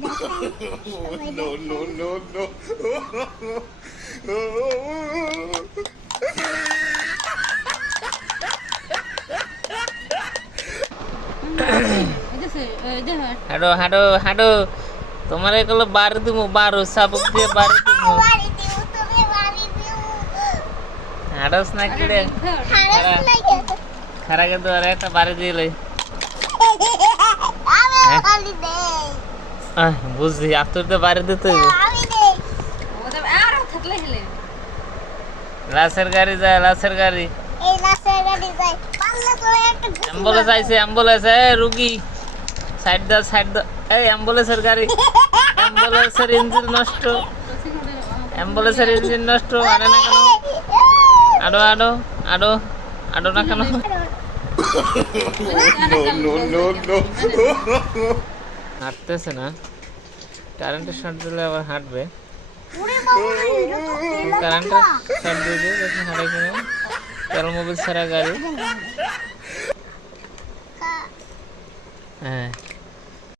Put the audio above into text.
No, no, no, no. হাঁটো হাঁটো হাঁটো তোমার এগুলো বাড়ি দিব বারো সাপক দিয়ে বাড়ি দিব হাঁটস না কিরে খারাকে তো আর একটা বাড়ি দিলে বুঝছি আর তোর তো বাড়ি দিতে লাশের গাড়ি যায় লাশের গাড়ি অ্যাম্বুলেন্স আইছে অ্যাম্বুলেন্স রুগী সাইড দাও এই অ্যাম্বুলেন্সের গাড়ি অ্যাম্বুলেন্সের ইঞ্জিন নষ্ট অ্যাম্বুলেন্সের ইঞ্জিন নষ্ট আরে না কেন আডো আডো আডো আডো না কেন No, no, no, no. হাঁটতেছে না কারেন্টের শর্ট দিলে আবার হাঁটবে কারেন্টের শর্ট দিয়ে দিয়ে দেখুন হাঁটে কিনা তেল মোবিল ছাড়া গাড়ি হ্যাঁ